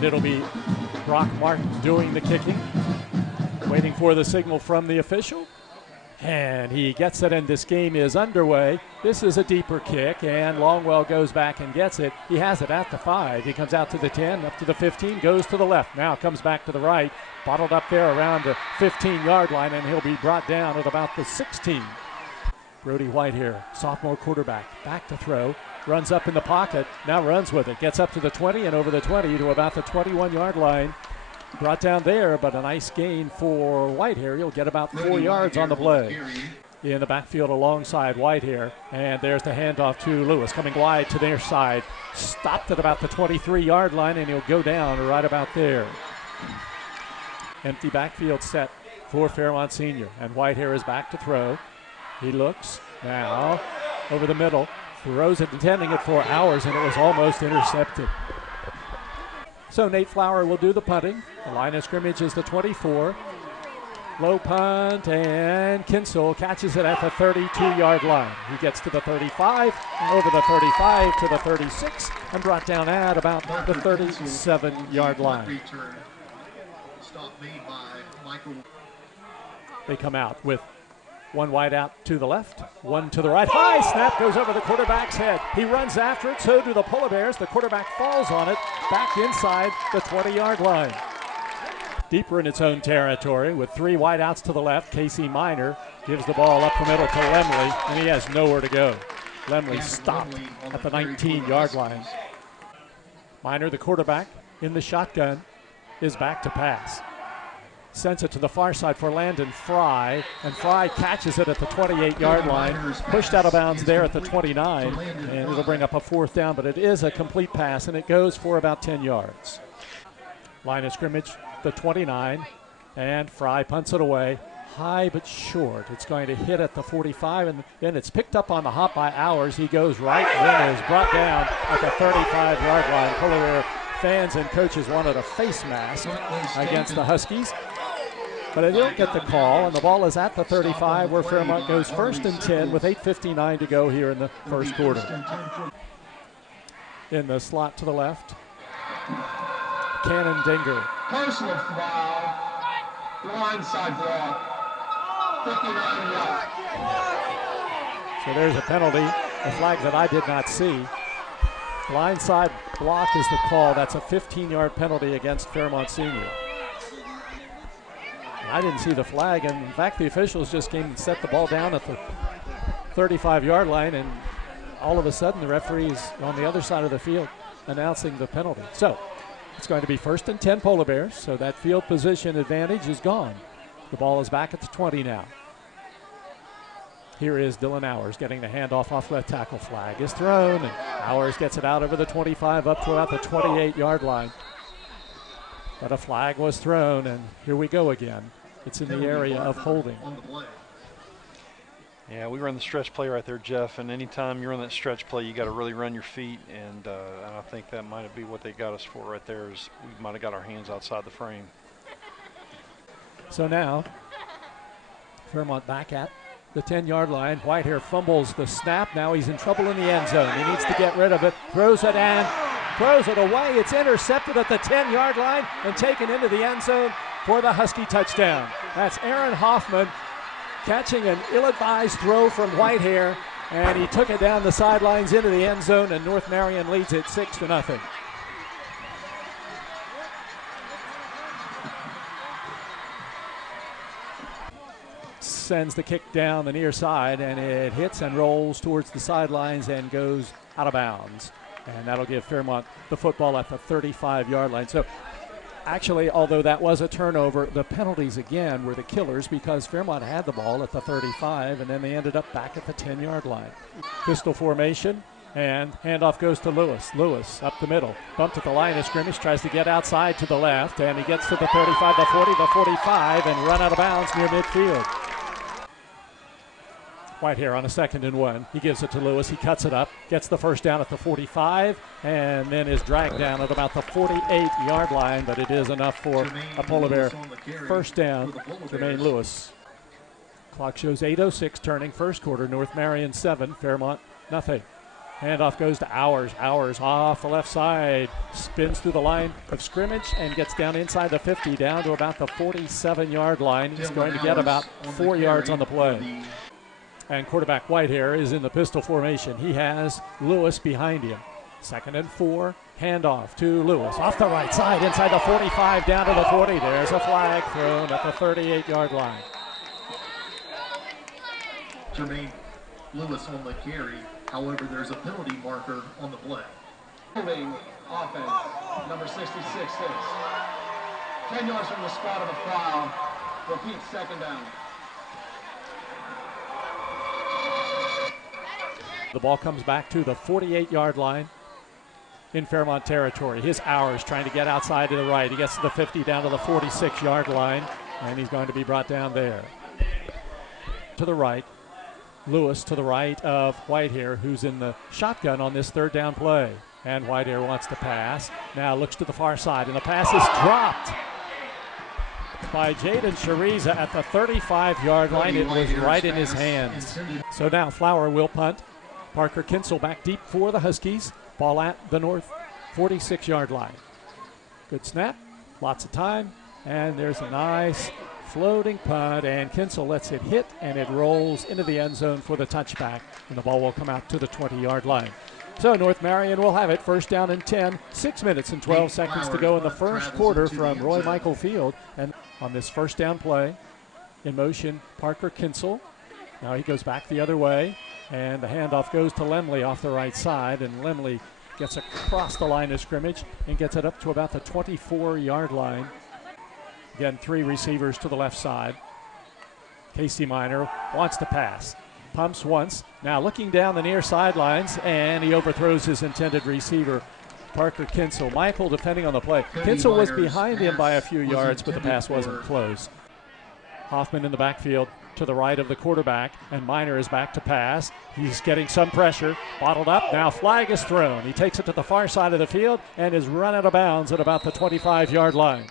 And it'll be Brock Martin doing the kicking, waiting for the signal from the official. And he gets it, and this game is underway. This is a deeper kick, and Longwell goes back and gets it. He has it at the 5. He comes out to the 10, up to the 15, goes to the left. Now comes back to the right, bottled up there around the 15-yard line, and he'll be brought down at about the 16. Brody White here, sophomore quarterback, back to throw, runs up in the pocket, now runs with it, gets up to the 20 and over the 20 to about the 21-yard line. Brought down there, but a nice gain for Whitehair. He'll get about 4 yards on the play. In the backfield alongside Whitehair, and there's the handoff to Lewis, coming wide to their side. Stopped at about the 23-yard line, and he'll go down right about there. Empty backfield set for Fairmont Senior, and Whitehair is back to throw. He looks now over the middle, throws it, intending it for Hours, and it was almost intercepted. So Nate Flower will do the punting. The line of scrimmage is the 24. Low punt, and Kinsel catches it at the 32-yard line. He gets to the 35, over the 35 to the 36, and brought down at about the 37-yard line. They come out with one wide out to the left, one to the right. High snap goes over the quarterback's head. He runs after it, so do the Polar Bears. The quarterback falls on it, back inside the 20-yard line. Deeper in its own territory with 3 wide outs to the left. Casey Minor gives the ball up the middle to Lemley, and he has nowhere to go. Lemley stopped at the 19-yard line. Minor, the quarterback, in the shotgun, is back to pass. Sends it to the far side for Landon Fry, and Fry catches it at the 28-yard line, pushed out of bounds there at the 29, and it'll bring up a 4th down, but it is a complete pass, and it goes for about 10 yards. Line of scrimmage, the 29, and Fry punts it away, high but short. It's going to hit at the 45, and then it's picked up on the hop by Hours. He goes right, and is brought down at the 35-yard line. Polar Bear fans and coaches wanted a face mask against the Huskies, but they don't get the call, and the ball is at the 35 where Fairmont goes 1st and 10 with 8:59 to go here in the first quarter. In the slot to the left, Cannon Dinger. Personal foul, blindside block, 59 yards. So there's a penalty, a flag that I did not see. Blindside block is the call. That's a 15-yard penalty against Fairmont Senior. I didn't see the flag, and in fact the officials just came and set the ball down at the 35-yard line, and all of a sudden the referee's on the other side of the field announcing the penalty. So it's going to be 1st and 10 Polar Bears, so that field position advantage is gone. The ball is back at the 20 now. Here is Dylan Hours getting the handoff off left tackle. Flag is thrown, and Hours gets it out over the 25 up to about the 28-yard line. But a flag was thrown, and here we go again. It's in the area of holding. Yeah, we run the stretch play right there, Jeff, and anytime you're on that stretch play, you got to really run your feet, and I think that might be what they got us for right there, is we might have got our hands outside the frame. So now, Fairmont back at the 10-yard line. Whitehair fumbles the snap. Now he's in trouble in the end zone. He needs to get rid of it. Throws it and throws it away. It's intercepted at the 10-yard line and taken into the end zone for the Husky touchdown. That's Aaron Hoffman catching an ill-advised throw from Whitehair, and he took it down the sidelines into the end zone, and North Marion leads it 6-0. Sends the kick down the near side, and it hits and rolls towards the sidelines and goes out of bounds. And that'll give Fairmont the football at the 35-yard line. So actually, although that was a turnover, the penalties again were the killers, because Fairmont had the ball at the 35, and then they ended up back at the 10-yard line. Pistol formation, and handoff goes to Lewis. Lewis up the middle, bumped at the line of scrimmage, tries to get outside to the left, and he gets to the 35, the 40, the 45, and run out of bounds near midfield. Whitehair on a 2nd and 1. He gives it to Lewis. He cuts it up, gets the first down at the 45, and then is dragged down at about the 48-yard line, but it is enough for a Polar Bear first down. Jermaine Lewis. Clock shows 8:06 turning first quarter. North Marion 7, Fairmont nothing. Handoff goes to Hours. Hours off the left side, spins through the line of scrimmage and gets down inside the 50, down to about the 47-yard line. He's going to get about 4 yards on the play. And quarterback Whitehair is in the pistol formation. He has Lewis behind him. 2nd and 4, handoff to Lewis. Off the right side, inside the 45, down to the 40. There's a flag thrown at the 38-yard line. Jermaine Lewis on the carry. However, there's a penalty marker on the play. Holding offense, number 66 hits. 10 yards from the spot of the foul. Repeat, 2nd down. The ball comes back to the 48-yard line in Fairmont territory. His Hours trying to get outside to the right. He gets to the 50, down to the 46-yard line, and he's going to be brought down there. To the right, Lewis to the right of Whitehair, who's in the shotgun on this 3rd down play. And Whitehair wants to pass. Now looks to the far side, and the pass is dropped by Jaden Shariza at the 35-yard line. It was right in his hands. So now Flower will punt. Parker Kinsel back deep for the Huskies. Ball at the north 46-yard line. Good snap, lots of time, and there's a nice floating punt, and Kinsel lets it hit, and it rolls into the end zone for the touchback, and the ball will come out to the 20-yard line. So North Marion will have it, 1st down and 10, 6 minutes and 12 seconds to go in the first quarter from Roy Michael Field. And on this 1st down play, in motion, Parker Kinsel. Now he goes back the other way, and the handoff goes to Lemley off the right side, and Lemley gets across the line of scrimmage and gets it up to about the 24-yard line. Again, 3 receivers to the left side. Casey Minor wants to pass. Pumps once. Now looking down the near sidelines, and he overthrows his intended receiver, Parker Kinsel. Michael defending on the play. Kinsel was behind him by a few yards, but the pass wasn't close. Hoffman in the backfield to the right of the quarterback, and Minor is back to pass. He's getting some pressure. Bottled up. Now flag is thrown. He takes it to the far side of the field and is run out of bounds at about the 25-yard line.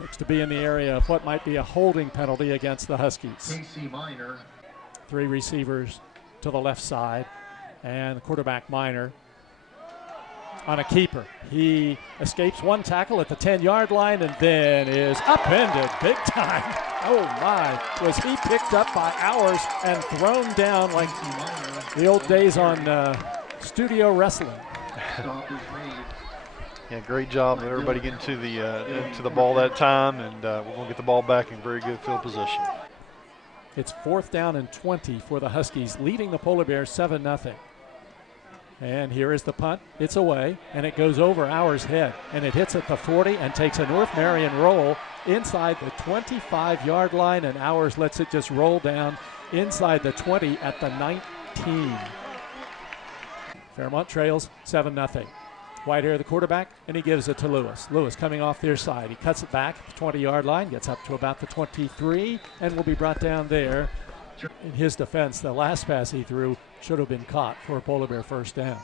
Looks to be in the area of what might be a holding penalty against the Huskies. 3 receivers to the left side, and the quarterback Minor on a keeper. He escapes one tackle at the 10-yard line and then is upended big time. Oh my, was he picked up by Hours and thrown down like the old days on studio wrestling. Yeah, great job of everybody getting to the ball that time, and we're going to get the ball back in very good field position. It's 4th down and 20 for the Huskies, leading the Polar Bears 7-0. And here is the punt. It's away, and it goes over Hours' head, and it hits at the 40 and takes a North Marion roll inside the 25-yard line, and Hours lets it just roll down inside the 20 at the 19. Fairmont trails 7-0. Whitehair, the quarterback, and he gives it to Lewis. Lewis coming off their side. He cuts it back at the 20-yard line, gets up to about the 23, and will be brought down there. In his defense, the last pass he threw should have been caught for a Polar Bear 1st down.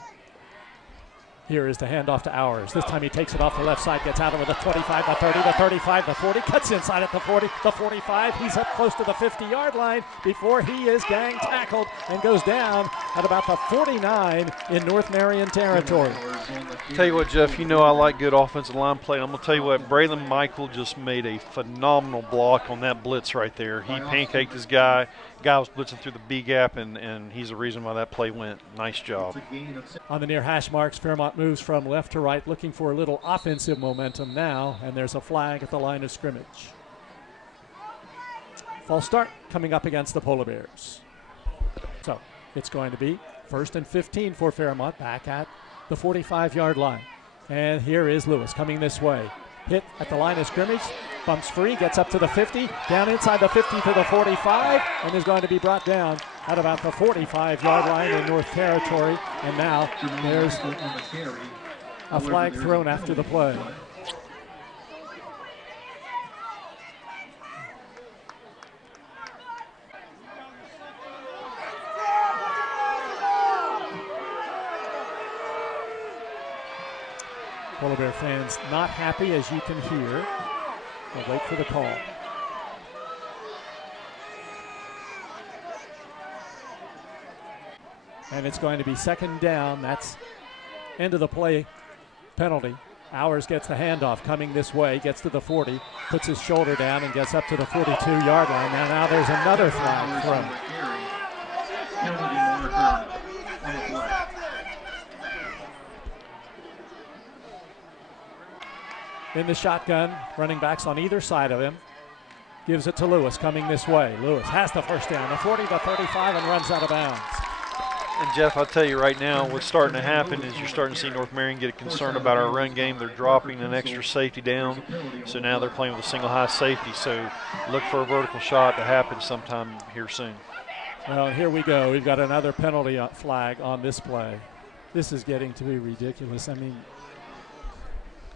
Here is the handoff to Hours. This time he takes it off the left side, gets out of it, the 25, the 30, the 35, the 40, cuts inside at the 40, the 45. He's up close to the 50-yard line before he is gang tackled and goes down at about the 49 in North Marion territory. Tell you what, Jeff, you know I like good offensive line play. I'm going to tell you what, Braylon Michael just made a phenomenal block on that blitz right there. He pancaked his guy. Guy was blitzing through the B gap, and he's the reason why that play went. Nice job. On the near hash marks, Fairmont moves from left to right, looking for a little offensive momentum now, and there's a flag at the line of scrimmage. False start coming up against the Polar Bears. So it's going to be 1st and 15 for Fairmont, back at the 45-yard line. And here is Lewis coming this way. Hit at the line of scrimmage, bumps free, gets up to the 50, down inside the 50 to the 45, and is going to be brought down at about the 45-yard line in North Territory. And now there's a flag thrown after the play. Polar Bear fans not happy, as you can hear. We'll wait for the call. And it's going to be second down. That's end of the play penalty. Hours gets the handoff coming this way, gets to the 40, puts his shoulder down and gets up to the 42-yard line. Now there's another flag thrown. In the shotgun, running backs on either side of him. Gives it to Lewis coming this way. Lewis has the first down, the 40, the 35, and runs out of bounds. And Jeff, I'll tell you right now, what's starting to happen is you're starting to see North Marion get concerned about our run game. They're dropping an extra safety down, so now they're playing with a single high safety. So look for a vertical shot to happen sometime here soon. Well, here we go. We've got another penalty flag on this play. This is getting to be ridiculous. I mean,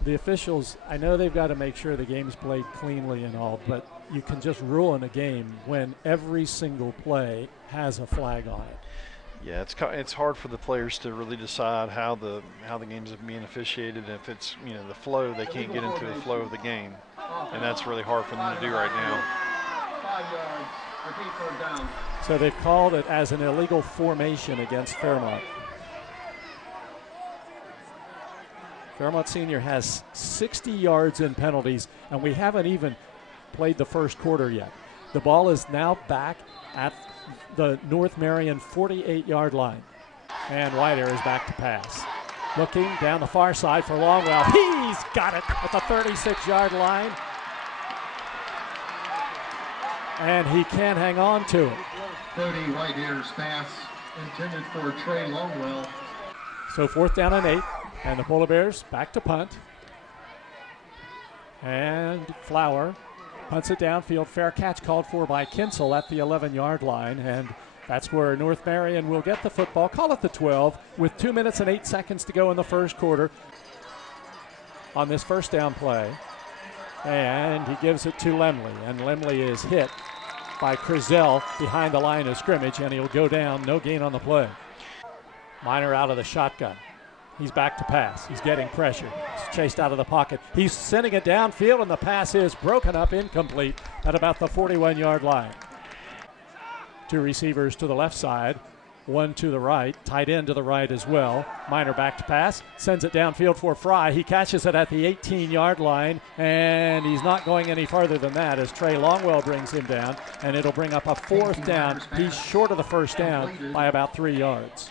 the officials, I know they've got to make sure the game's played cleanly and all, but you can just ruin a game when every single play has a flag on it. Yeah, it's hard for the players to really decide how the games are being officiated. If it's the flow, they can't get into the flow of the game, and that's really hard for them to do right now. 5 yards. Repeat third down. So they've called it as an illegal formation against Fairmont. Fairmont Senior has 60 yards in penalties, and we haven't even played the first quarter yet. The ball is now back at the North Marion 48-yard line. And Whitehair is back to pass. Looking down the far side for Longwell. He's got it at the 36-yard line. And he can't hang on to it. Cody Whitehair's pass intended for Trey Longwell. So 4th down and 8. And the Polar Bears back to punt. And Flower punts it downfield. Fair catch called for by Kinsel at the 11-yard line. And that's where North Marion will get the football. Call it the 12 with 2 minutes and 8 seconds to go in the first quarter on this first down play. And he gives it to Lemley. And Lemley is hit by Crizel behind the line of scrimmage. And he'll go down. No gain on the play. Minor out of the shotgun. He's back to pass. He's getting pressure. He's chased out of the pocket. He's sending it downfield, and the pass is broken up, incomplete at about the 41-yard line. 2 receivers to the left side, 1 to the right, tight end to the right as well. Minor back to pass, sends it downfield for Fry. He catches it at the 18-yard line, and he's not going any farther than that as Trey Longwell brings him down, and it'll bring up a 4th down. He's short of the first down by about 3 yards.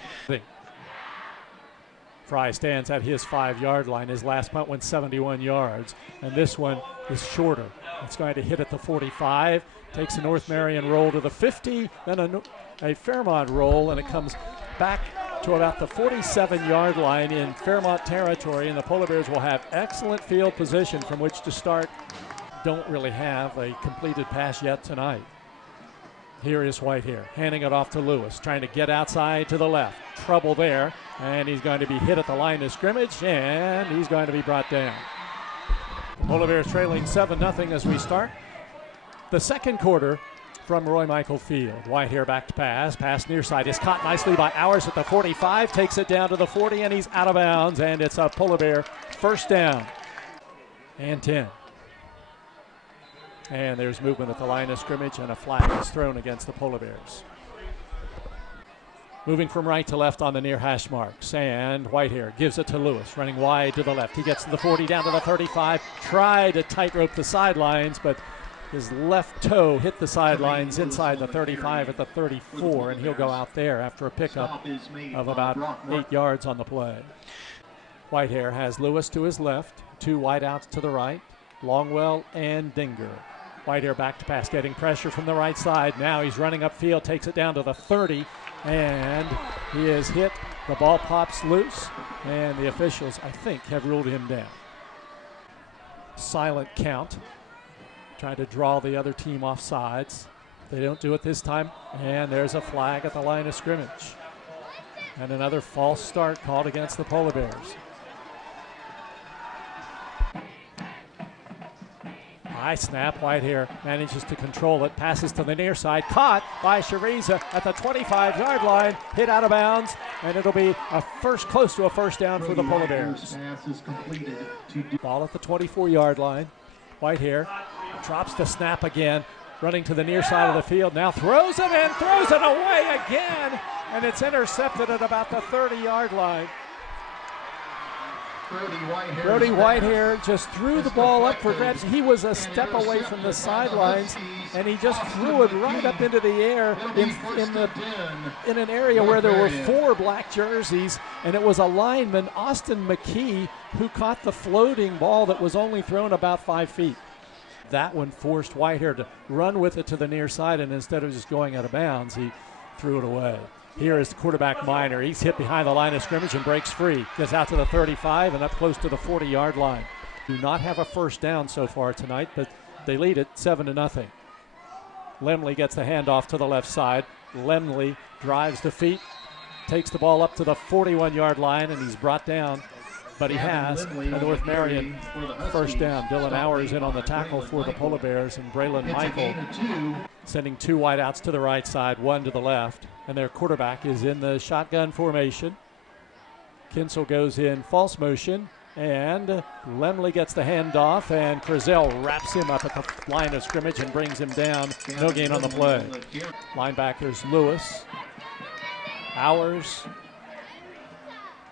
Fry stands at his 5-yard line. His last punt went 71 yards, and this one is shorter. It's going to hit at the 45, takes a North Marion roll to the 50, then a Fairmont roll, and it comes back to about the 47-yard line in Fairmont territory, and the Polar Bears will have excellent field position from which to start. Don't really have a completed pass yet tonight. Here is Whitehair, handing it off to Lewis, trying to get outside to the left. Trouble there, and he's going to be hit at the line of scrimmage, and he's going to be brought down. Polar Bears trailing 7-0 as we start the second quarter from Roy Michael Field. Whitehair back to pass near side is caught nicely by Hours at the 45, takes it down to the 40, and he's out of bounds, and it's a Polar Bear first down and 10. And there's movement at the line of scrimmage, and a flag is thrown against the Polar Bears. Moving from right to left on the near hash marks, and Whitehair gives it to Lewis, running wide to the left. He gets to the 40, down to the 35, tried to tightrope the sidelines, but his left toe hit the sidelines inside the 35 at the 34, and he'll go out there after a pickup of about 8 yards on the play. Whitehair has Lewis to his left, 2 wideouts to the right, Longwell and Dinger. Whitehair back to pass, getting pressure from the right side. Now he's running upfield, takes it down to the 30, and he is hit. The ball pops loose, and the officials, I think, have ruled him down. Silent count. Trying to draw the other team off sides. They don't do it this time, and there's a flag at the line of scrimmage. And another false start called against the Polar Bears. High snap, Whitehair manages to control it, passes to the near side, caught by Shariza at the 25-yard line, hit out of bounds, and it'll be close to a first down for the Polar Bears. Ball at the 24-yard line. Whitehair drops the snap again, running to the near side of the field, now throws it and throws it away again, and it's intercepted at about the 30-yard line. Brody Whitehair just threw the ball up for grabs. He was a step away from the sidelines, and he just threw it right up into the air in an area where there were 4 black jerseys, and it was a lineman, Austin McKee, who caught the floating ball that was only thrown about 5 feet. That one forced Whitehair to run with it to the near side, and instead of just going out of bounds, he threw it away. Here is quarterback Minor. He's hit behind the line of scrimmage and breaks free. Gets out to the 35 and up close to the 40-yard line. Do not have a first down so far tonight, but they lead it 7-0. Lemley gets the handoff to the left side. Lemley drives the feet, takes the ball up to the 41-yard line, and he's brought down. But he has a North Marion first down. Dylan Hours in on the tackle for the Polar Bears, and Braylon Michael sending 2 wideouts to the right side, 1 to the left. And their quarterback is in the shotgun formation. Kinsel goes in false motion, and Lemley gets the handoff, and Crizel wraps him up at the line of scrimmage and brings him down. No gain on the play. Linebackers Lewis, Hours,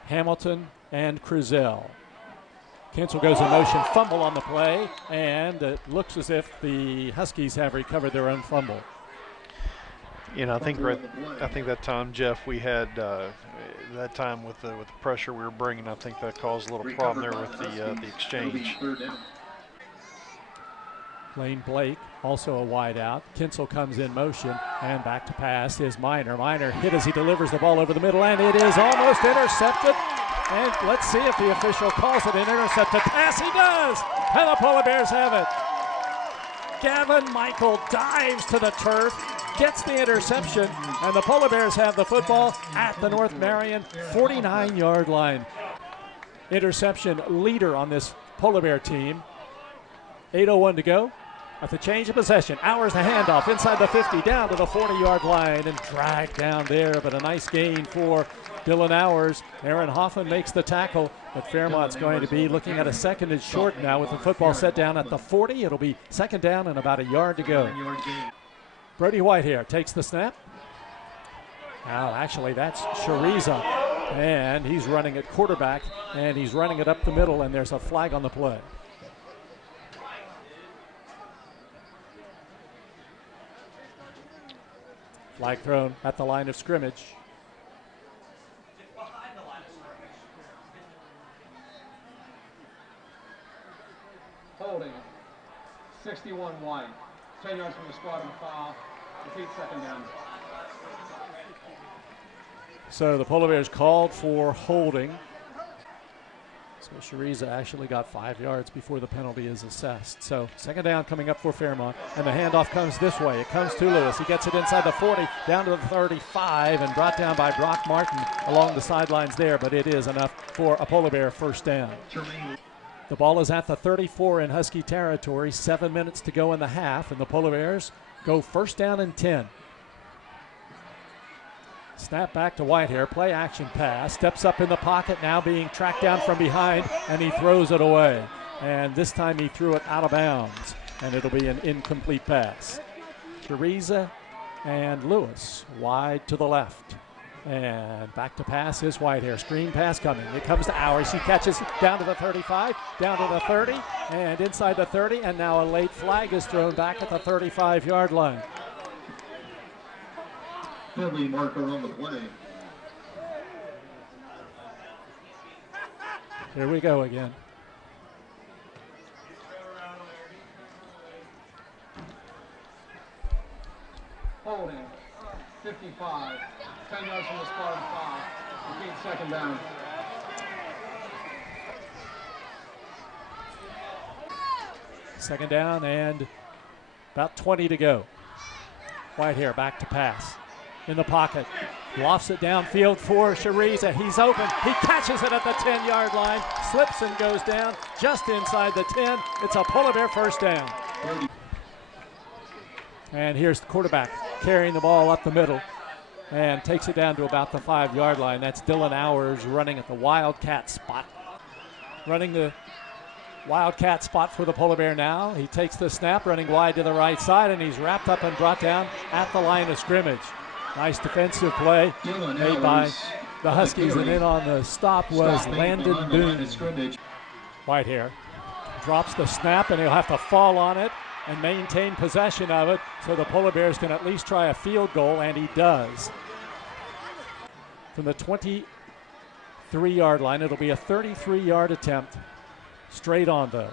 Hamilton, and Crizel. Kinsel goes in motion, fumble on the play, and it looks as if the Huskies have recovered their own fumble. You know, I think that time, Jeff, we had that time with the pressure we were bringing. I think that caused a little problem there with the exchange. Lane Blake, also a wide out. Kinsel comes in motion, and back to pass is Minor. Minor hit as he delivers the ball over the middle, and it is almost intercepted. And let's see if the official calls it an intercepted pass. He does, and the Polar Bears have it. Gavin Michael dives to the turf, gets the interception, and the Polar Bears have the football at the North Marion 49-yard line. Interception leader on this Polar Bear team. 8:01 to go. At the change of possession, Hours the handoff inside the 50, down to the 40-yard line, and dragged down there, but a nice gain for Dylan Hours. Aaron Hoffman makes the tackle, but Fairmont's going to be looking at a 2nd and short now with the football set down at the 40. It'll be 2nd down and about a yard to go. Brody Whitehair takes the snap. Now, actually, that's Shariza, and he's running at quarterback, and he's running it up the middle, and there's a flag on the play. Flag thrown at the line of scrimmage. Holding. 61 wide. 10 yards from the spot of the foul. Repeat 2nd down. So the Polar Bears called for holding. So Shariza actually got 5 yards before the penalty is assessed. So 2nd down coming up for Fairmont, and the handoff comes this way. It comes to Lewis. He gets it inside the 40, down to the 35, and brought down by Brock Martin along the sidelines there, but it is enough for a Polar Bear first down. The ball is at the 34 in Husky territory, 7 minutes to go in the half, and the Polar Bears go 1st down and 10. Snap back to Whitehair, play action pass, steps up in the pocket, now being tracked down from behind, and he throws it away. And this time he threw it out of bounds, and it'll be an incomplete pass. Shariza and Lewis wide to the left. And back to pass is Whitehair. Screen pass coming. It comes to Hours. He catches down to the 35, down to the 30, and inside the 30, and now a late flag is thrown back at the 35-yard line. Penalty marker on the play. Here we go again. Holding. 55. 10 yards from the spot of the foul. Repeat 2nd down. Second down and about 20 to go. Whitehair back to pass. In the pocket. Lofts it downfield for Shariza. He's open. He catches it at the 10-yard line. Slips and goes down just inside the 10. It's a Polar Bear first down. And here's the quarterback carrying the ball up the middle and takes it down to about the 5-yard line. That's Dylan Hours running at the Wildcat spot. Running the Wildcat spot for the Polar Bear now. He takes the snap, running wide to the right side, and he's wrapped up and brought down at the line of scrimmage. Nice defensive play made by the Huskies, and in on the stop was Landon Boone. Whitehair drops the snap, and he'll have to fall on it and maintain possession of it so the Polar Bears can at least try a field goal, and he does. From the 23-yard line, it'll be a 33-yard attempt. Straight on though.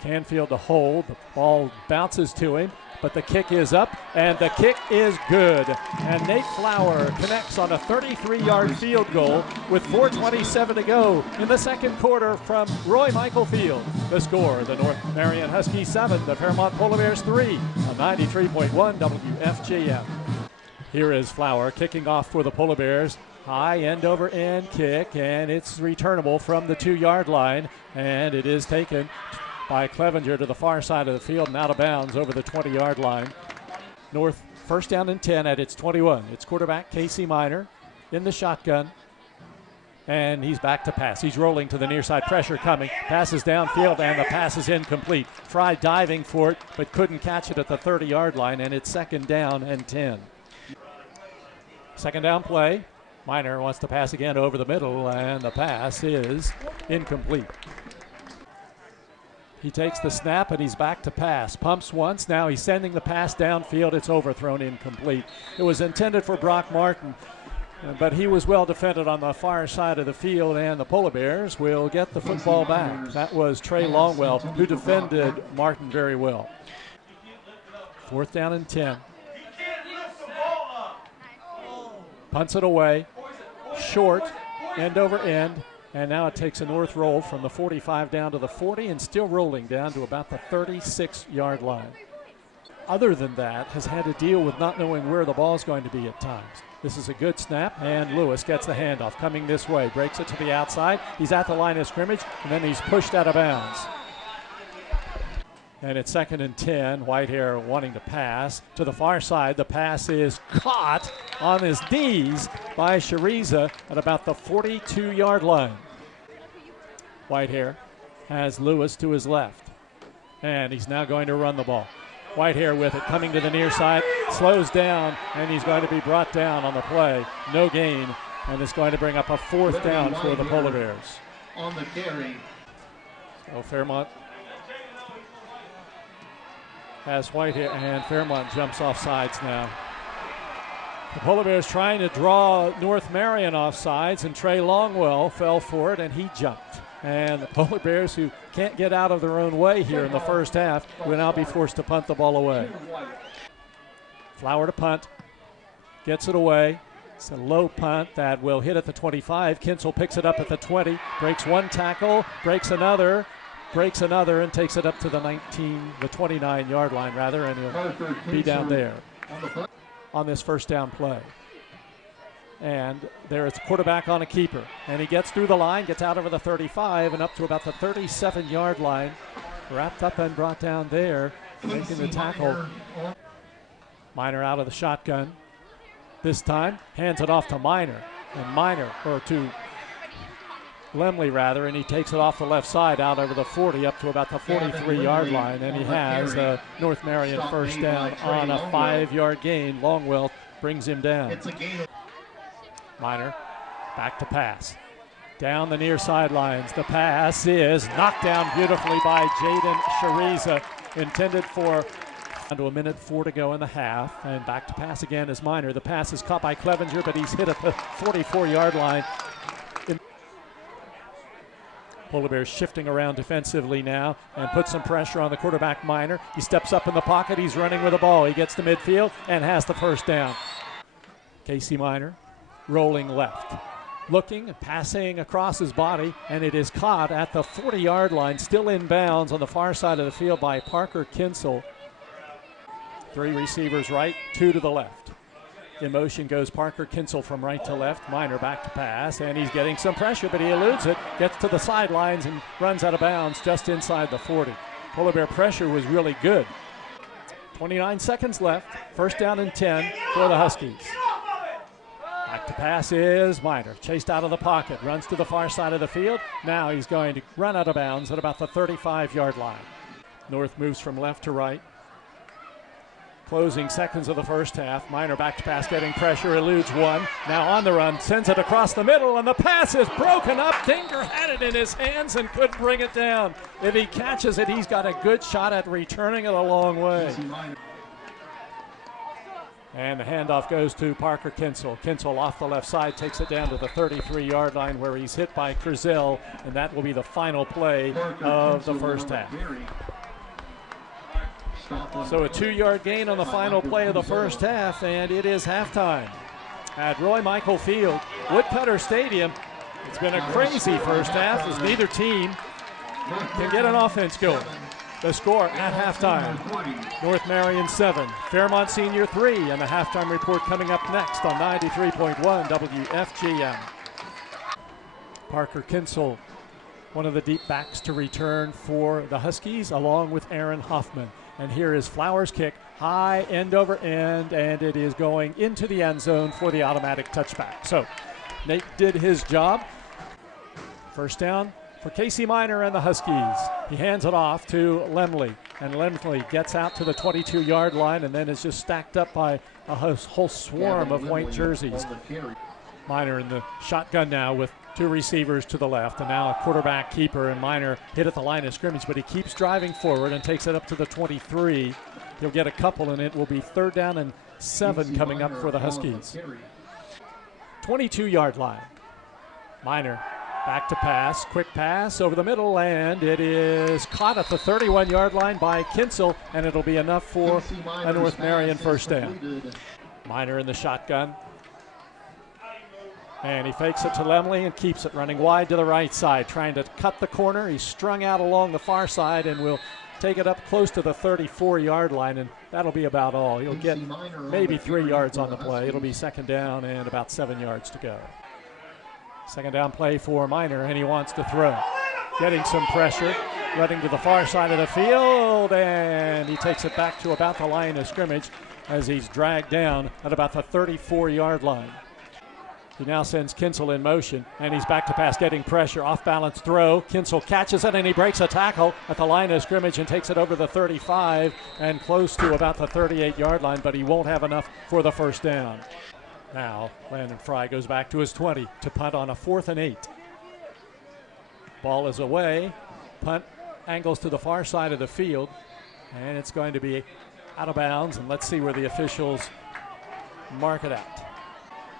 Canfield to hold. The ball bounces to him, but the kick is up, and the kick is good. And Nate Flower connects on a 33-yard field goal with 4:27 to go in the second quarter from Roy Michael Field. The score, the North Marion Huskies 7, the Fairmont Polar Bears 3, on 93.1 WFJM. Here is Flower kicking off for the Polar Bears. High end over end kick, and it's returnable from the 2-yard line, and it is taken by Clevenger to the far side of the field and out of bounds over the 20-yard line. North first down and 10 at its 21. It's quarterback Casey Miner in the shotgun, and he's back to pass. He's rolling to the near side, pressure coming, passes downfield, and the pass is incomplete. Fry diving for it, but couldn't catch it at the 30-yard line, and it's second down and 10. Second down play. Miner wants to pass again over the middle, and the pass is incomplete. He takes the snap, and he's back to pass. Pumps once, now he's sending the pass downfield. It's overthrown, incomplete. It was intended for Brock Martin, but he was well defended on the far side of the field, and the Polar Bears will get the football back. That was Trey Longwell, who defended Martin very well. Fourth down and 10. Punts it away, short, end over end, and now it takes a North roll from the 45 down to the 40 and still rolling down to about the 36-yard line. Other than that, has had to deal with not knowing where the ball's going to be at times. This is a good snap, and Lewis gets the handoff coming this way, breaks it to the outside. He's at the line of scrimmage, and then he's pushed out of bounds. And it's second and 10. Whitehair wanting to pass to the far side. The pass is caught on his knees by Shariza at about the 42-yard line. Whitehair has Lewis to his left, and he's now going to run the ball. Whitehair with it, coming to the near side, slows down, and he's going to be brought down on the play. No gain, and it's going to bring up a fourth down for the Polar Bears. On the carry. So Fairmont has Whitehair, and Fairmont jumps off sides now. The Polar Bears trying to draw North Marion off sides, and Trey Longwell fell for it, and he jumped. And the Polar Bears, who can't get out of their own way here in the first half, will now be forced to punt the ball away. Flower to punt, gets it away. It's a low punt that will hit at the 25. Kinsel picks it up at the 20, breaks one tackle, breaks another, and takes it up to the 29-yard line rather, and he'll be down there on this first down play. And there is the quarterback on a keeper, and he gets through the line, gets out over the 35 and up to about the 37-yard line, wrapped up and brought down there, making the tackle. Miner out of the shotgun. This time hands it off to Miner, to Lemley rather, and he takes it off the left side out over the 40 up to about the 43-yard line, and he has a North Marion first down on a 5-yard gain. Longwell brings him down. Miner back to pass. Down the near sidelines. The pass is knocked down beautifully by Jaden Shariza, intended for under a minute 4 to go in the half, and back to pass again is Miner. The pass is caught by Clevenger, but he's hit at the 44-yard line. Polar Bears shifting around defensively now and put some pressure on the quarterback Miner. He steps up in the pocket. He's running with the ball. He gets to midfield and has the first down. Casey Miner rolling left, looking and passing across his body, and it is caught at the 40-yard line, still in bounds on the far side of the field by Parker Kinsel. 3 receivers right, 2 to the left. In motion goes Parker Kinsel from right to left. Miner back to pass, and he's getting some pressure, but he eludes it, gets to the sidelines, and runs out of bounds just inside the 40. Polar Bear pressure was really good. 29 seconds left, first down and 10 for the Huskies. Back to pass is Miner, chased out of the pocket, runs to the far side of the field. Now he's going to run out of bounds at about the 35-yard line. North moves from left to right. Closing seconds of the first half. Minor back to pass, getting pressure, eludes one. Now on the run, sends it across the middle, and the pass is broken up. Dinger had it in his hands and couldn't bring it down. If he catches it, he's got a good shot at returning it a long way. And the handoff goes to Parker Kinsel. Kinsel off the left side takes it down to the 33-yard line where he's hit by Crizel, and that will be the final play of the first half. So a 2-yard gain on the final play of the first half, and it is halftime at Roy Michael Field, Woodcutter Stadium. It's been a crazy first half as neither team can get an offense going. The score at halftime, North Marion 7, Fairmont Senior 3, and the halftime report coming up next on 93.1 WFGM. Parker Kinsel, one of the deep backs to return for the Huskies, along with Aaron Hoffman. And here is Flowers' kick, high end over end, and it is going into the end zone for the automatic touchback. So Nate did his job. First down for Casey Minor and the Huskies. He hands it off to Lemley, and Lemley gets out to the 22-yard line and then is just stacked up by a whole swarm of white jerseys. Minor in the shotgun now with two receivers to the left, and now a quarterback keeper, and Minor hit at the line of scrimmage, but he keeps driving forward and takes it up to the 23. He'll get a couple, and it will be 3rd down and 7 coming up for the Huskies. 22-yard line. Minor back to pass, quick pass over the middle, and it is caught at the 31-yard line by Kinsel, and it'll be enough for a North Marion first down. Minor in the shotgun. And he fakes it to Lemley and keeps it, running wide to the right side, trying to cut the corner. He's strung out along the far side and will take it up close to the 34-yard line, and that'll be about all. He'll get maybe 3 yards on the play. It'll be 2nd down and about 7 yards to go. 2nd down play for Minor, and he wants to throw. Getting some pressure, running to the far side of the field, and he takes it back to about the line of scrimmage as he's dragged down at about the 34-yard line. He now sends Kinsel in motion, and he's back to pass, getting pressure, off-balance throw. Kinsel catches it, and he breaks a tackle at the line of scrimmage and takes it over the 35 and close to about the 38-yard line, but he won't have enough for the first down. Now, Landon Fry goes back to his 20 to punt on a 4th and 8. Ball is away. Punt angles to the far side of the field, and it's going to be out of bounds, and let's see where the officials mark it at.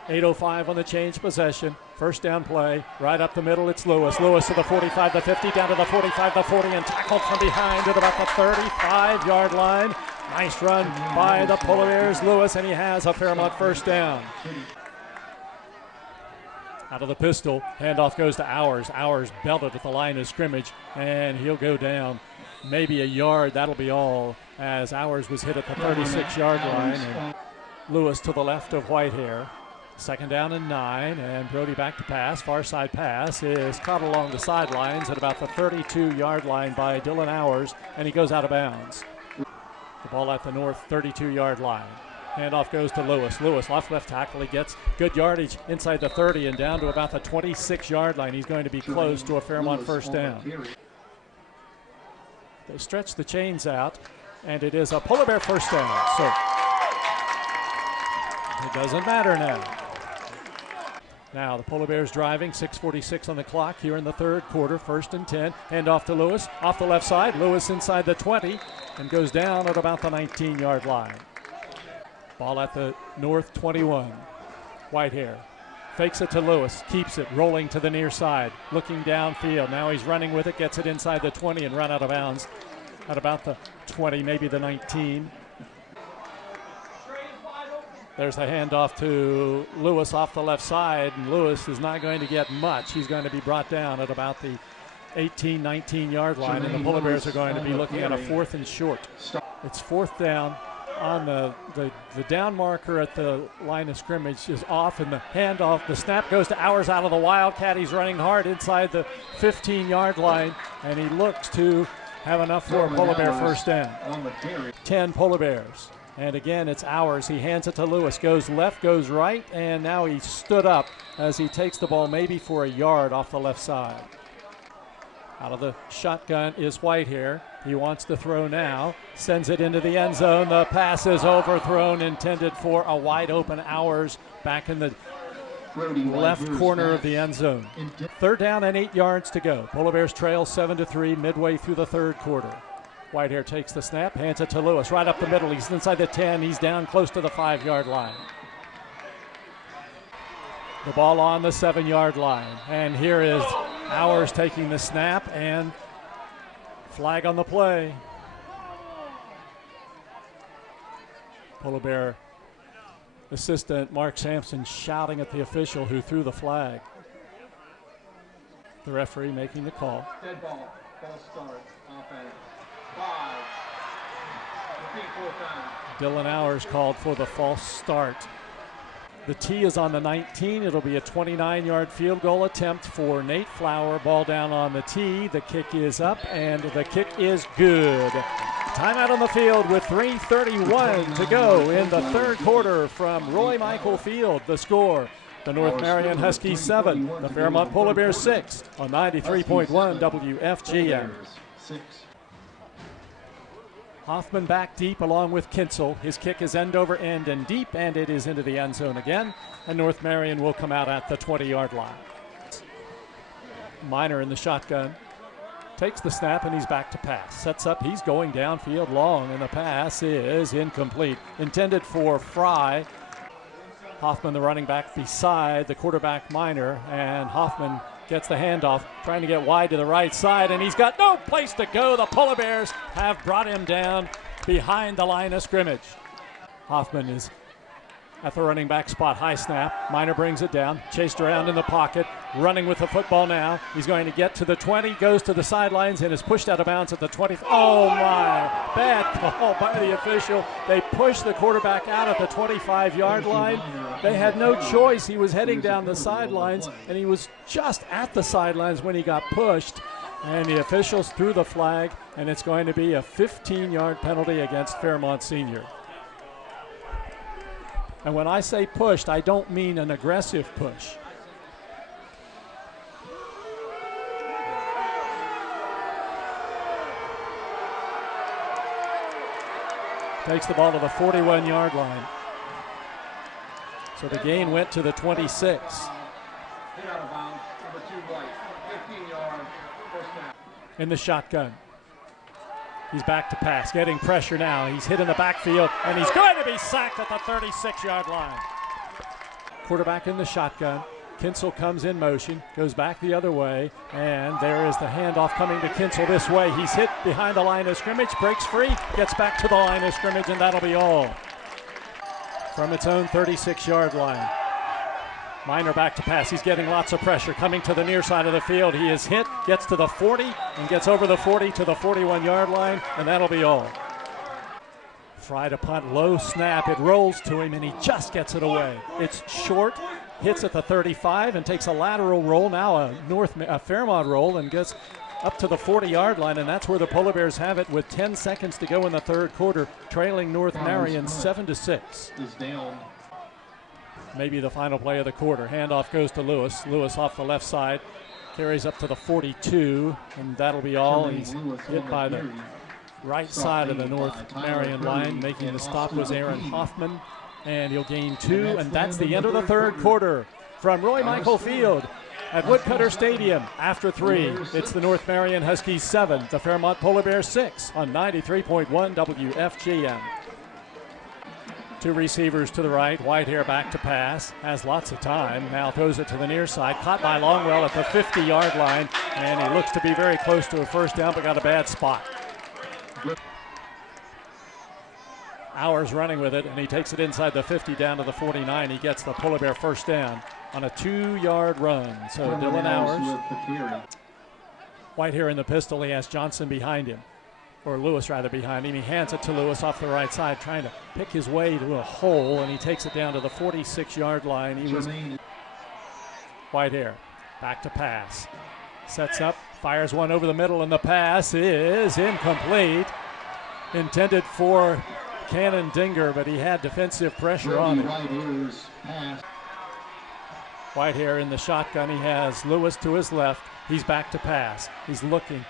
8:05 on the change possession. First down play, right up the middle, it's Lewis. Lewis to the 45, the 50, down to the 45, the 40, and tackled from behind at about the 35-yard line. Nice run by the Polar Bears, Lewis, and he has a Fairmont first down. Out of the pistol, handoff goes to Hours. Hours belted at the line of scrimmage, and he'll go down maybe a yard. That'll be all, as Hours was hit at the 36-yard line. And Lewis to the left of Whitehair. 2nd down and 9, and Brody back to pass. Far side pass is caught along the sidelines at about the 32-yard line by Dylan Hours, and he goes out of bounds. The ball at the north 32-yard line. Handoff goes to Lewis. Lewis, left tackle. He gets good yardage inside the 30 and down to about the 26-yard line. He's going to be close to a Fairmont first down. They stretch the chains out, and it is a Polar Bear first down. So it doesn't matter now. Now the Polar Bears driving, 6:46 on the clock here in the 3rd quarter, 1st and 10. Hand off to Lewis, off the left side. Lewis inside the 20 and goes down at about the 19-yard line. Ball at the north 21. Whitehair fakes it to Lewis, keeps it, rolling to the near side, looking downfield. Now he's running with it, gets it inside the 20 and run out of bounds at about the 20, maybe the 19. There's the handoff to Lewis off the left side, and Lewis is not going to get much. He's going to be brought down at about the 18, 19-yard line, and the Polar Bears are going to be looking at a 4th and short. It's 4th down. On the down marker at the line of scrimmage is off, and the handoff, the snap goes to Hours out of the Wildcat. He's running hard inside the 15-yard line, and he looks to have enough for a Polar Bear first down. 10 Polar Bears. And again, it's Hours. He hands it to Lewis, goes left, goes right, and now he stood up as he takes the ball maybe for a yard off the left side. Out of the shotgun is Whitehair. He wants to throw now. Sends it into the end zone. The pass is overthrown, intended for a wide open Hours back in the left corner of the end zone. 3rd down and 8 yards to go. Polar Bears trail 7-3 midway through the 3rd quarter. Whitehair takes the snap, hands it to Lewis right up the middle. He's inside the 10. He's down close to the 5-yard line. The ball on the 7-yard line. And here is Hours taking the snap, and flag on the play. Polar Bear assistant Mark Sampson shouting at the official who threw the flag. The referee making the call. Dead ball. Ball start. Offense. 5. Repeat 4 times. Dylan Hours called for the false start. The tee is on the 19. It'll be a 29-yard field goal attempt for Nate Flower. Ball down on the tee. The kick is up, and the kick is good. Timeout on the field with 3:31 to go in the 3rd quarter from Roy Michael Field. The score, the North Marion Huskies 7, the Fairmont Polar Bears 6 on 93.1 WFGM. Hoffman back deep along with Kinsel. His kick is end over end and deep, and it is into the end zone again. And North Marion will come out at the 20-yard line. Minor in the shotgun. Takes the snap, and he's back to pass. Sets up, he's going downfield long, and the pass is incomplete. Intended for Fry. Hoffman, the running back, beside the quarterback Minor, and Hoffman gets the handoff, trying to get wide to the right side, and he's got no place to go. The Polar Bears have brought him down behind the line of scrimmage. Hoffman is at the running back spot. High snap. Minor brings it down. Chased around in the pocket. Running with the football now. He's going to get to the 20. Goes to the sidelines and is pushed out of bounds at the 20. Oh, my. Bad call by the official. They pushed the quarterback out at the 25-yard line. They had no choice. He was heading down the sidelines, and he was just at the sidelines when he got pushed. And the officials threw the flag, and it's going to be a 15-yard penalty against Fairmont Senior. And when I say pushed, I don't mean an aggressive push. Takes the ball to the 41-yard line. So the gain went to the 26. Hit out of bounds. Number 2 White. 15-yard. First down. In the shotgun. He's back to pass, getting pressure now. He's hit in the backfield, and he's going to be sacked at the 36-yard line. Quarterback in the shotgun. Kinsel comes in motion, goes back the other way, and there is the handoff coming to Kinsel this way. He's hit behind the line of scrimmage, breaks free, gets back to the line of scrimmage, and that'll be all. From its own 36-yard line. Minor back to pass. He's getting lots of pressure. Coming to the near side of the field. He is hit, gets to the 40, and gets over the 40 to the 41-yard line, and that'll be all. Fry to punt, low snap. It rolls to him, and he just gets it away. It's short, hits at the 35, and takes a lateral roll, now a Fairmont roll, and gets up to the 40-yard line, and that's where the Polar Bears have it with 10 seconds to go in the 3rd quarter, trailing North Marion 7-6. Is down. Maybe the final play of the quarter. Handoff goes to Lewis. Lewis off the left side. Carries up to the 42, and that'll be all. He's hit by the right side of the North Marion line. Making the stop was Aaron Hoffman, and he'll gain 2, and that's the end of the 3rd quarter. From Roy Michael Field at Woodcutter Stadium, after 3, it's the North Marion Huskies 7, the Fairmont Polar Bears 6 on 93.1 WFGM. 2 receivers to the right. Whitehair back to pass. Has lots of time. Now throws it to the near side. Caught by Longwell at the 50-yard line. And he looks to be very close to a first down, but got a bad spot. Hours running with it, and he takes it inside the 50 down to the 49. He gets the Polar Bear first down on a 2-yard run. So Dylan Hours. Whitehair in the pistol. He has Johnson behind him. Or Lewis rather behind him. He hands it to Lewis off the right side, trying to pick his way to a hole, and he takes it down to the 46-yard line. He was Whitehair back to pass. Sets up, fires one over the middle, and the pass is incomplete. Intended for Cannon Dinger, but he had defensive pressure on it. Whitehair in the shotgun. He has Lewis to his left. He's back to pass. He's looking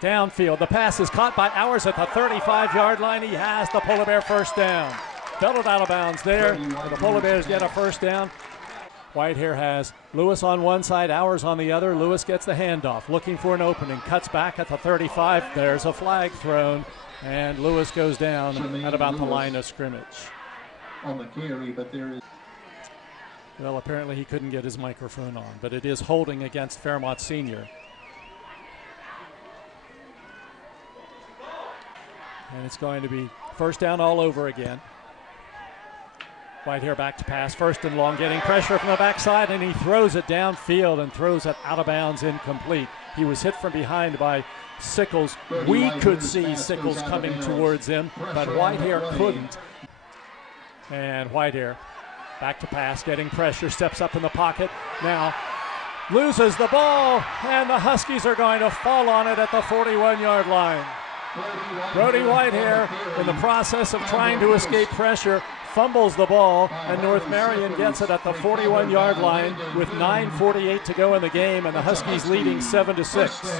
downfield. The pass is caught by Hours at the 35-yard line. He has the Polar Bear first down. Belted out of bounds there. The Polar Bears get a first down. Whitehair has Lewis on one side, Hours on the other. Lewis gets the handoff, looking for an opening. Cuts back at the 35. There's a flag thrown, and Lewis goes down at about the line of scrimmage. On the carry, but there is. Well, apparently he couldn't get his microphone on, but it is holding against Fairmont Senior. And it's going to be first down all over again. Whitehair back to pass, first and long, getting pressure from the backside, and he throws it downfield and throws it out of bounds, incomplete. He was hit from behind by Sickles. We could see Sickles coming towards him, but Whitehair couldn't. And Whitehair back to pass, getting pressure, steps up in the pocket. Now loses the ball, and the Huskies are going to fall on it at the 41-yard line. Brody Whitehair, in the process of trying to escape pressure, fumbles the ball, and North Marion gets it at the 41-yard line with 9:48 to go in the game, and the Huskies leading 7-6.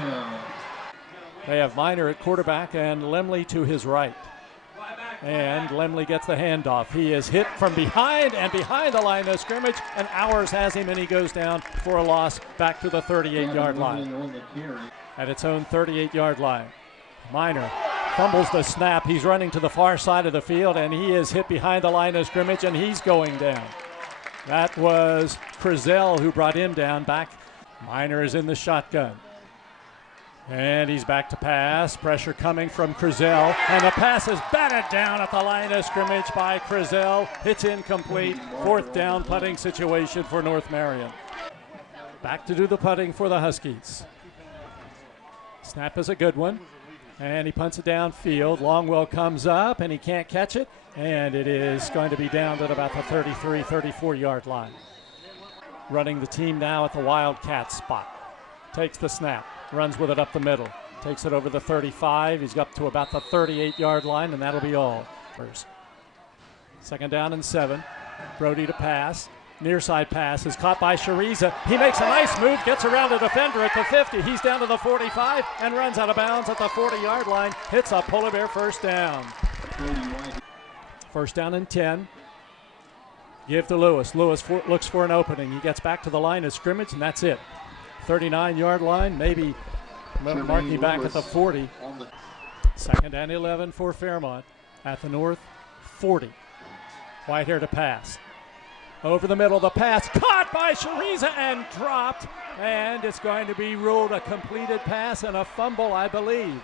They have Minor at quarterback and Lemley to his right. And Lemley gets the handoff. He is hit from behind and behind the line of scrimmage, and Hours has him, and he goes down for a loss back to the 38-yard line. At its own 38-yard line. Minor fumbles the snap. He's running to the far side of the field, and he is hit behind the line of scrimmage, and he's going down. That was Frizzell who brought him down. Back. Minor is in the shotgun. And he's back to pass. Pressure coming from Frizzell, and the pass is batted down at the line of scrimmage by Frizzell. It's incomplete. Fourth down punting situation for North Marion. Back to do the punting for the Huskies. Snap is a good one. And he punts it downfield. Longwell comes up, and he can't catch it. And it is going to be down at about the 33, 34-yard line. Running the team now at the Wildcat spot. Takes the snap, runs with it up the middle. Takes it over the 35. He's up to about the 38-yard line, and that'll be all. Second down and 7. Brody to pass. Near side pass is caught by Shariza. He makes a nice move, gets around a defender at the 50. He's down to the 45 and runs out of bounds at the 40-yard line. Hits a Polar Bear first down. First down and 10. Give to Lewis. Lewis looks for an opening. He gets back to the line of scrimmage, and that's it. 39-yard line, maybe marking back at the 40. Second and 11 for Fairmont at the North 40. Whitehair to pass. Over the middle, the pass caught by Shariza and dropped, and it's going to be ruled a completed pass and a fumble, I believe.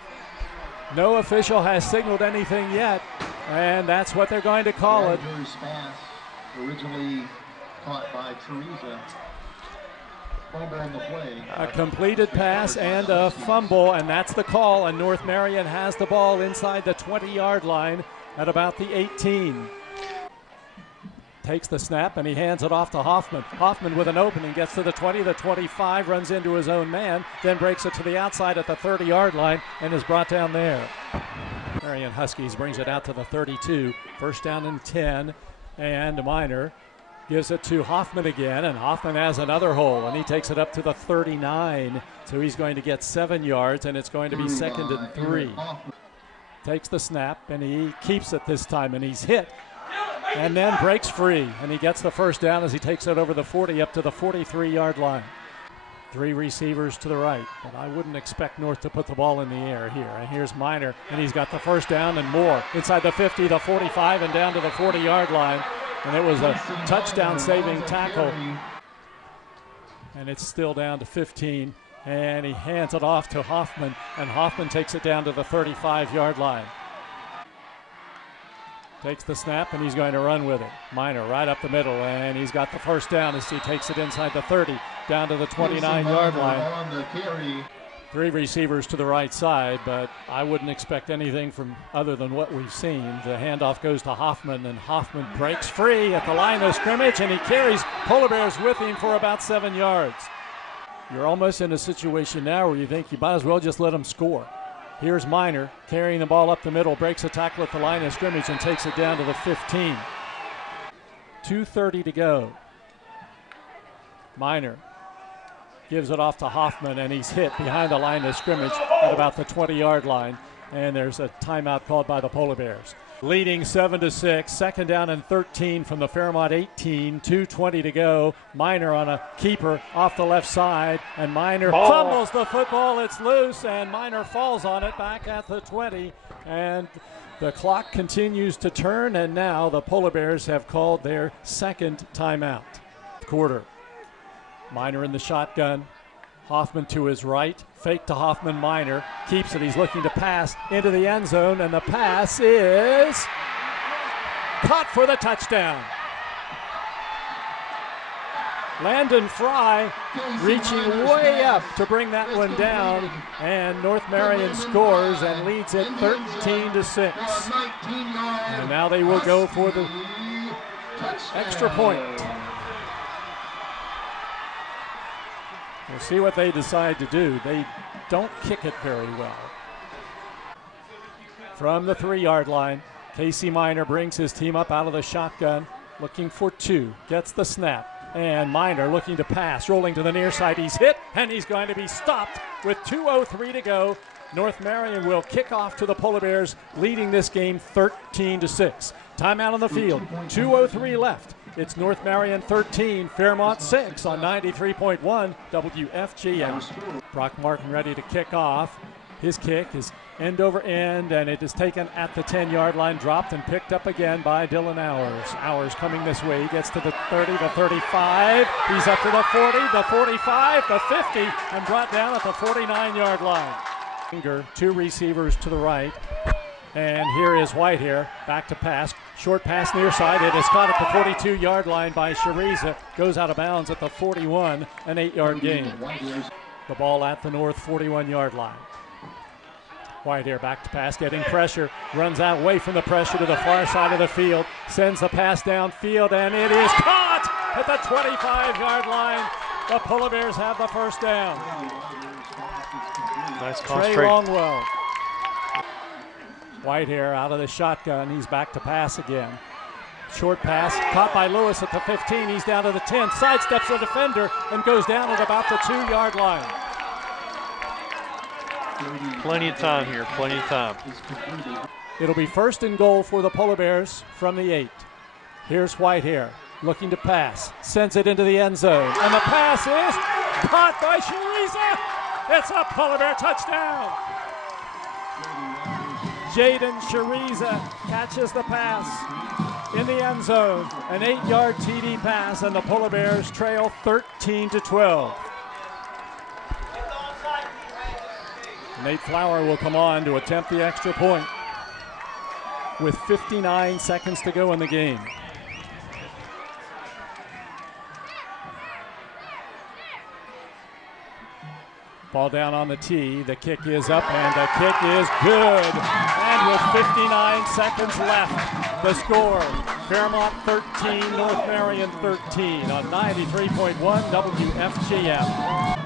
No official has signaled anything yet, and that's what they're going to call it. Pass originally caught by Shariza. Fumble on the play. A completed pass and a fumble, and that's the call, and North Marion has the ball inside the 20-yard line at about the 18. Takes the snap, and he hands it off to Hoffman. Hoffman with an opening, gets to the 20, the 25, runs into his own man, then breaks it to the outside at the 30-yard line and is brought down there. Marion Huskies brings it out to the 32. First down and 10, and Minor gives it to Hoffman again, and Hoffman has another hole, and he takes it up to the 39. So he's going to get 7 yards, and it's going to be second and 3. Takes the snap, and he keeps it this time, and he's hit. And then breaks free, and he gets the first down as he takes it over the 40 up to the 43-yard line. 3 receivers to the right, but I wouldn't expect North to put the ball in the air here. And here's Minor, and he's got the first down and more. Inside the 50, the 45, and down to the 40-yard line. And it was a touchdown-saving tackle. And it's still down to 15, and he hands it off to Hoffman, and Hoffman takes it down to the 35-yard line. Takes the snap, and he's going to run with it. Minor right up the middle, and he's got the first down as he takes it inside the 30, down to the 29-yard line. 3 receivers to the right side, but I wouldn't expect anything from other than what we've seen. The handoff goes to Hoffman, and Hoffman breaks free at the line of scrimmage, and he carries Polar Bears with him for about 7 yards. You're almost in a situation now where you think you might as well just let them score. Here's Minor carrying the ball up the middle, breaks a tackle at the line of scrimmage and takes it down to the 15. 2:30 to go. Minor gives it off to Hoffman, and he's hit behind the line of scrimmage at about the 20-yard line. And there's a timeout called by the Polar Bears. Leading 7-6, second down and 13 from the Fairmont 18, 2:20 to go. Minor on a keeper off the left side, and Minor fumbles the football. It's loose, and Minor falls on it back at the 20. And the clock continues to turn, and now the Polar Bears have called their second timeout. Quarter. Minor in the shotgun. Hoffman to his right, fake to Hoffman, Minor, keeps it, he's looking to pass into the end zone, and the pass is caught for the touchdown. Landon Fry reaching way up to bring that one down, and North Marion scores and leads it 13-6. And now they will go for the extra point. We'll see what they decide to do. They don't kick it very well. From the 3-yard line, Casey Minor brings his team up out of the shotgun, looking for 2, gets the snap, and Minor looking to pass, rolling to the near side. He's hit, and he's going to be stopped with 2:03 to go. North Marion will kick off to the Polar Bears, leading this game 13-6. Timeout on the field, 2:03 left. It's North Marion 13, Fairmont 6 on 93.1 WFGM. Brock Martin ready to kick off. His kick is end over end, and it is taken at the 10-yard line, dropped and picked up again by Dylan Hours. Hours coming this way. He gets to the 30, the 35. He's up to the 40, the 45, the 50, and brought down at the 49-yard line. 2 receivers to the right. And here is Whitehair, back to pass. Short pass near side. It is caught at the 42-yard line by Shariza. Goes out of bounds at the 41, an 8-yard gain. The ball at the North 41-yard line. Whitehair back to pass, getting pressure. Runs out away from the pressure to the far side of the field. Sends the pass downfield, and it is caught at the 25-yard line. The Polar Bears have the first down. Nice Trey concentrate. Longwell. Whitehair out of the shotgun. He's back to pass again. Short pass caught by Lewis at the 15. He's down to the 10. Sidesteps the defender and goes down at about the 2-yard line. Plenty of time here, plenty of time. It'll be first and goal for the Polar Bears from the 8. Here's Whitehair looking to pass. Sends it into the end zone. And the pass is caught by Shariza. It's a Polar Bear touchdown. Jaden Shariza catches the pass in the end zone. An 8-yard TD pass, and the Polar Bears trail 13-12. Nate Flower will come on to attempt the extra point with 59 seconds to go in the game. Ball down on the tee. The kick is up, and the kick is good. And with 59 seconds left, the score, Fairmont 13, North Marion 13 on 93.1 WFGM.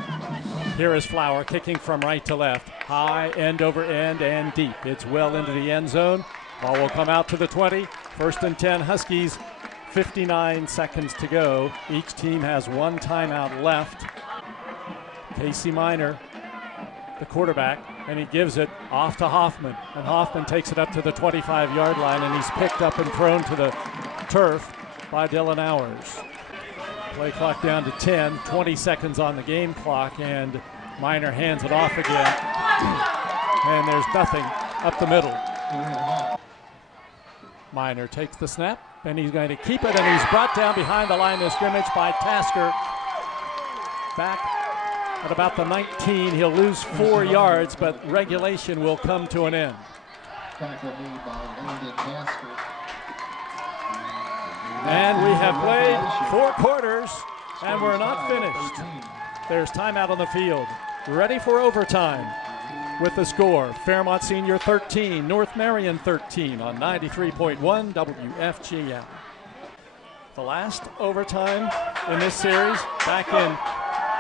Here is Flower kicking from right to left. High, end over end, and deep. It's well into the end zone. Ball will come out to the 20. First and 10 Huskies, 59 seconds to go. Each team has 1 timeout left. Casey Minor, the quarterback, and he gives it off to Hoffman. And Hoffman takes it up to the 25-yard line, and he's picked up and thrown to the turf by Dylan Hours. Play clock down to 10, 20 seconds on the game clock, and Minor hands it off again. And there's nothing up the middle. Minor takes the snap, and he's going to keep it, and he's brought down behind the line of scrimmage by Tasker. Back at about the 19, he'll lose 4 yards, but regulation will come to an end. And we have played 4 quarters, and we're not finished. There's timeout on the field. Ready for overtime with the score. Fairmont Senior 13, North Marion 13 on 93.1 WFGM. The last overtime in this series back in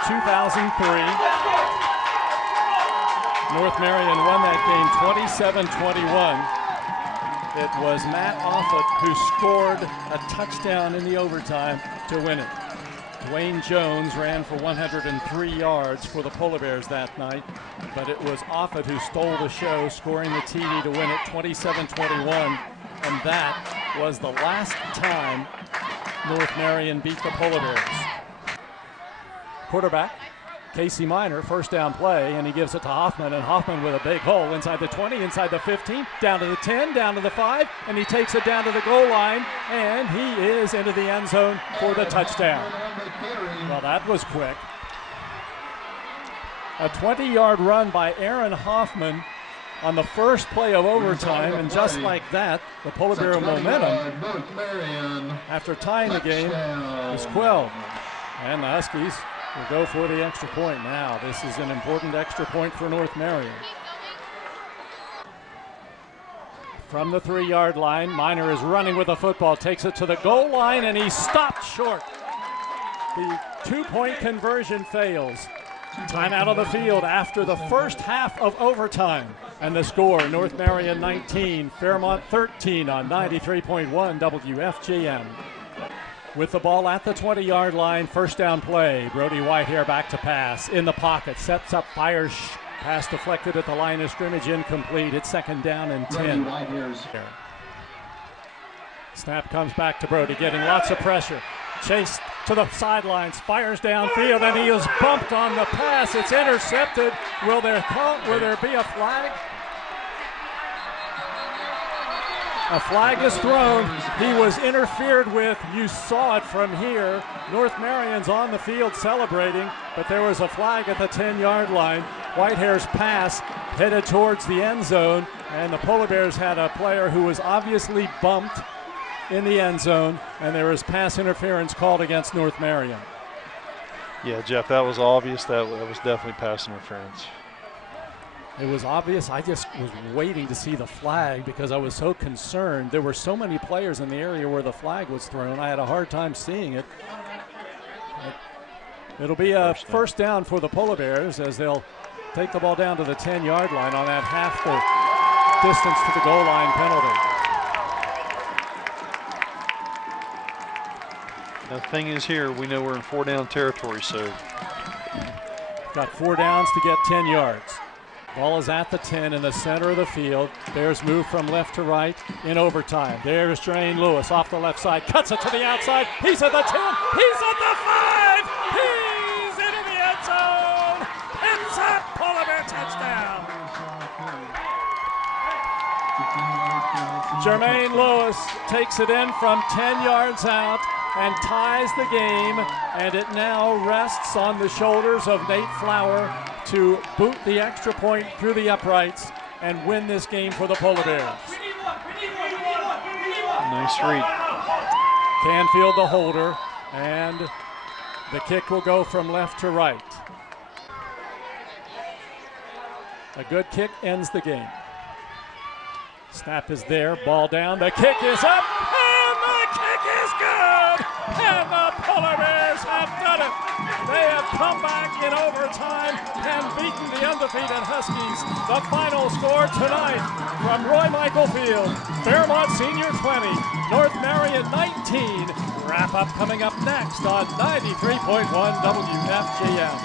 2003. North Marion won that game 27-21. It was Matt Offit who scored a touchdown in the overtime to win it. Dwayne Jones ran for 103 yards for the Polar Bears that night, but it was Offit who stole the show, scoring the TD to win it 27-21, and that was the last time North Marion beat the Polar Bears. Quarterback Casey Minor, first down play, and he gives it to Hoffman, and Hoffman with a big hole inside the 20, inside the 15, down to the 10, down to the 5, and he takes it down to the goal line, and he is into the end zone for the touchdown. Well, that was quick. A 20-yard run by Aaron Hoffman on the first play of overtime, and just like that, the Polar Bear momentum after tying the game was quelled. And the Huskies will go for the extra point now. This is an important extra point for North Marion. From the 3-yard line, Minor is running with the football, takes it to the goal line, and he's stopped short. The 2-point conversion fails. Time out of the field after the first half of overtime. And the score, North Marion 19, Fairmont 13 on 93.1 WFGM. With the ball at the 20-yard line, first down play. Brody Whitehair back to pass. In the pocket, sets up, fires. Pass deflected at the line of scrimmage, incomplete. It's second down and 10. Snap comes back to Brody, getting lots of pressure. Chase to the sidelines, fires downfield, and he is bumped on the pass. It's intercepted. Will there be a flag? A flag is thrown. He was interfered with. You saw it from here. North Marion's on the field celebrating, but there was a flag at the 10-yard line. Whitehair's pass headed towards the end zone, and the Polar Bears had a player who was obviously bumped in the end zone, and there was pass interference called against North Marion. Yeah, Jeff, that was obvious. That was definitely pass interference. It was obvious. I just was waiting to see the flag because I was so concerned. There were so many players in the area where the flag was thrown. I had a hard time seeing it. It'll be a first down for the Polar Bears as they'll take the ball down to the 10-yard line on that half the distance to the goal line penalty. The thing is here, we know we're in 4-down territory, so. Got 4 downs to get 10 yards. Ball is at the 10 in the center of the field. Bears move from left to right in overtime. There's Drain Lewis off the left side, cuts it to the outside. He's at the 10, he's at the 5, he's into the end zone. It's a Polar Bear touchdown. Jermaine Lewis takes it in from 10 yards out and ties the game, and it now rests on the shoulders of Nate Flower to boot the extra point through the uprights and win this game for the Polar Bears. Nice read. Canfield the holder, and the kick will go from left to right. A good kick ends the game. Snap is there, ball down, the kick is up, and the kick is good! And the Polar Bears have done it! They have come back in overtime and beaten the undefeated Huskies. The final score tonight from Roy Michael Field, Fairmont Senior 20, North Marion 19. Wrap up coming up next on 93.1 WFGM.